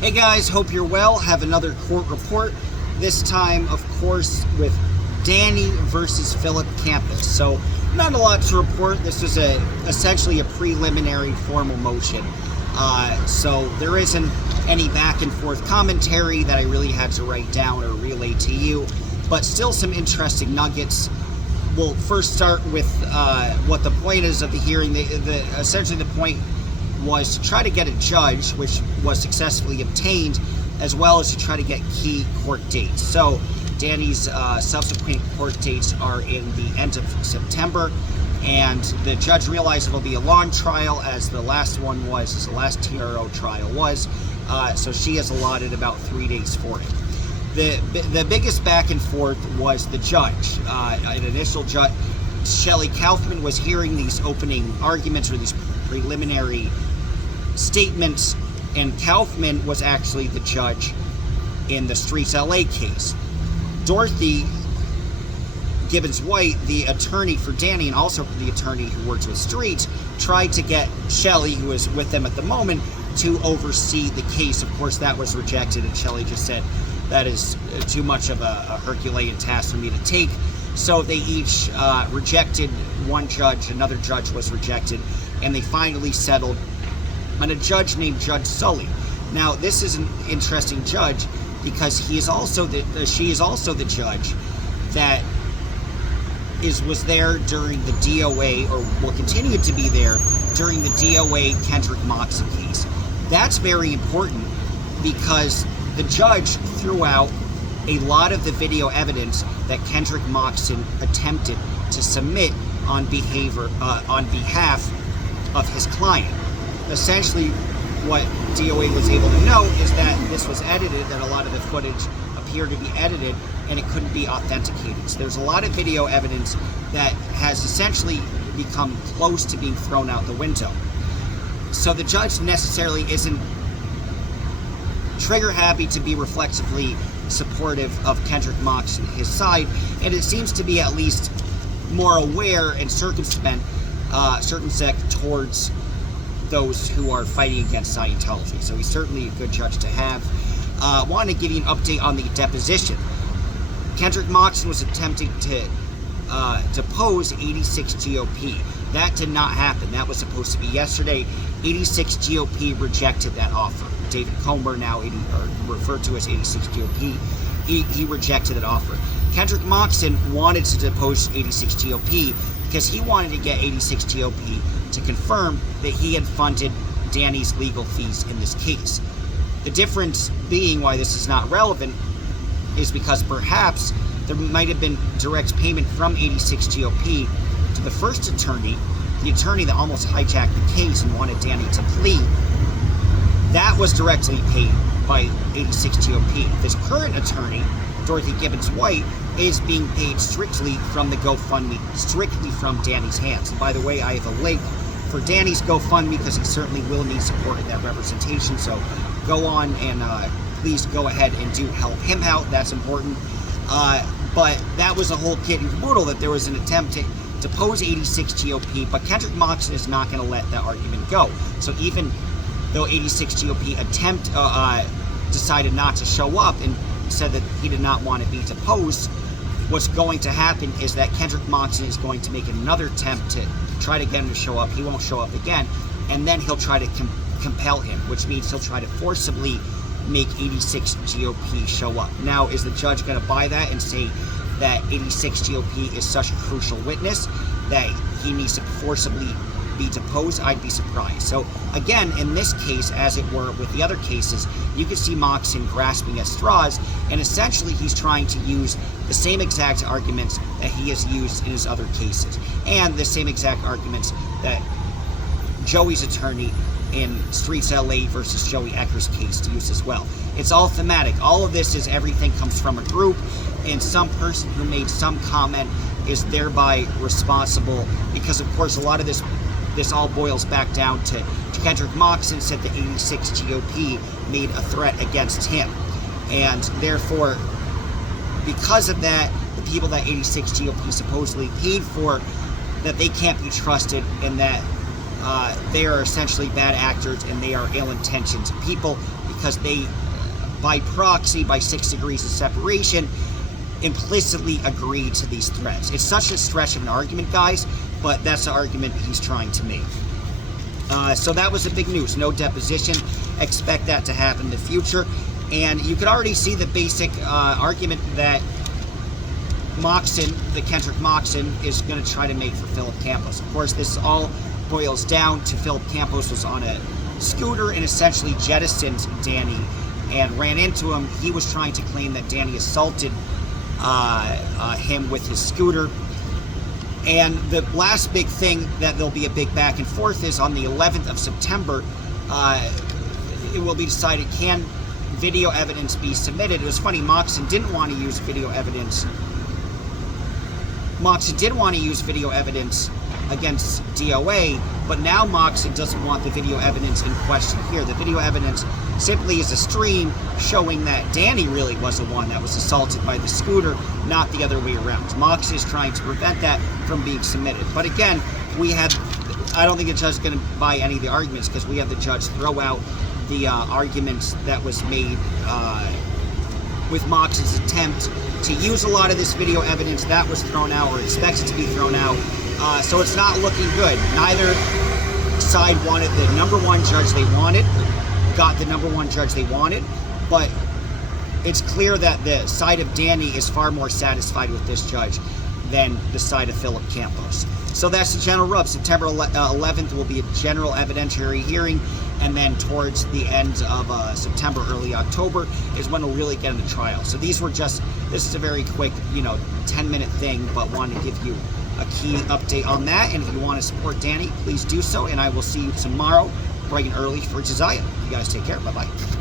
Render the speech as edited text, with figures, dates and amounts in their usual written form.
Hey guys, hope you're well. Have another court report. This time, of course, with Danny versus Phillip Campos. So, not a lot to report. This was essentially a preliminary formal motion. So there isn't any back and forth commentary that I really had to write down or relay to you, but still some interesting nuggets. We'll first start with what the point is of the hearing. Essentially the point was to try to get a judge, which was successfully obtained, as well as to try to get key court dates. So Danny's subsequent court dates are in the end of September, and the judge realized it'll be a long trial, as the last TRO trial was, so she has allotted about 3 days for it. The biggest back and forth was the judge. An initial judge, Shelley Kaufman, was hearing these opening arguments or these preliminary statements, and Kaufman was actually the judge in the Streets LA case. Dorothy Gibbons-White, the attorney for Danny and also the attorney who works with Streets, tried to get Shelley, who is with them at the moment, to oversee the case. Of course, that was rejected, and Shelley just said, that is too much of a Herculean task for me to take. So they each rejected one judge, another judge was rejected, and they finally settled on a judge named Judge Sully. Now, this is an interesting judge because she is also the judge that was there during the DOA, or will continue to be there during the DOA Kendrick Moxon case. That's very important because the judge threw out a lot of the video evidence that Kendrick Moxon attempted to submit on behalf of his client. Essentially, what DOA was able to know is that this was edited, that a lot of the footage appeared to be edited, and it couldn't be authenticated. So there's a lot of video evidence that has essentially become close to being thrown out the window. So the judge necessarily isn't trigger happy to be reflexively supportive of Kendrick Moxon, his side, and it seems to be at least more aware and circumspect towards those who are fighting against Scientology. So he's certainly a good judge to have. I want to give you an update on the deposition. Kendrick Moxon was attempting to depose 86 GOP. That did not happen. That was supposed to be yesterday. 86 GOP rejected that offer. David Comer, now referred to as 86 GOP, he rejected that offer. Kendrick Moxon wanted to depose 86 GOP because he wanted to get 86 GOP to confirm that he had funded Danny's legal fees in this case. The difference being why this is not relevant is because perhaps there might have been direct payment from 86 GOP to the first attorney, the attorney that almost hijacked the case and wanted Danny to plead. That was directly paid by 86 GOP. This current attorney, Dorothy Gibbons-White, is being paid strictly from the GoFundMe, strictly from Danny's hands. And by the way, I have a link for Danny's GoFundMe because he certainly will need support in that representation. So go on and please go ahead and do help him out. That's important. But that was a whole kit and caboodle, that there was an attempt to depose 86 GOP, but Kendrick Moxon is not going to let that argument go. So even though 86 GOP decided not to show up and said that he did not want to be deposed, what's going to happen is that Kendrick Moxon is going to make another attempt to try to get him to show up. He won't show up again, and then he'll try to compel him, which means he'll try to forcibly make 86 GOP show up. Now, is the judge going to buy that and say that 86 GOP is such a crucial witness that he needs to forcibly be deposed? I'd be surprised. So again, in this case, as it were with the other cases, you can see Moxon grasping at straws, and essentially he's trying to use the same exact arguments that he has used in his other cases, and the same exact arguments that Joey's attorney in Streets LA versus Joey Ecker's case used as well. It's all thematic. All of this is everything comes from a group, and some person who made some comment is thereby responsible, because of course a lot of this all boils back down to Kendrick Moxon said that 86 GOP made a threat against him, and therefore because of that, the people that 86 GOP supposedly paid for, that they can't be trusted, and that they are essentially bad actors and they are ill-intentioned people, because they, by proxy, by 6 degrees of separation, implicitly agreed to these threats. It's such a stretch of an argument, guys, but that's the argument he's trying to make. So that was the big news. No deposition. Expect that to happen in the future. And you could already see the basic argument that Kendrick Moxon is going to try to make for Phillip Campos. Of course, this all boils down to Phillip Campos was on a scooter and essentially jettisoned Danny and ran into him. He was trying to claim that Danny assaulted him with his scooter. And the last big thing that there'll be a big back and forth is on the 11th of September, it will be decided, can video evidence be submitted. It was funny, Moxon didn't want to use video evidence. Moxon did want to use video evidence against DOA, but now Moxon doesn't want the video evidence in question here. The video evidence simply is a stream showing that Danny really was the one that was assaulted by the scooter, not the other way around. Moxon is trying to prevent that from being submitted. But again, I don't think the judge is going to buy any of the arguments, because we have the judge throw out the arguments that was made with Moxon's attempt to use a lot of this video evidence. That was thrown out, or expected to be thrown out. So it's not looking good. Neither side wanted the number one judge they wanted, got the number one judge they wanted, but it's clear that the side of Danny is far more satisfied with this judge than the side of Phillip Campos. So that's the general rub. September 11th will be a general evidentiary hearing, and then towards the end of September, early October is when we'll really get into trial. So this is a very quick, 10-minute thing, but wanted to give you a key update on that. And if you want to support Danny, please do so, and I will see you tomorrow bright and early for Josiah. You guys take care. Bye-bye.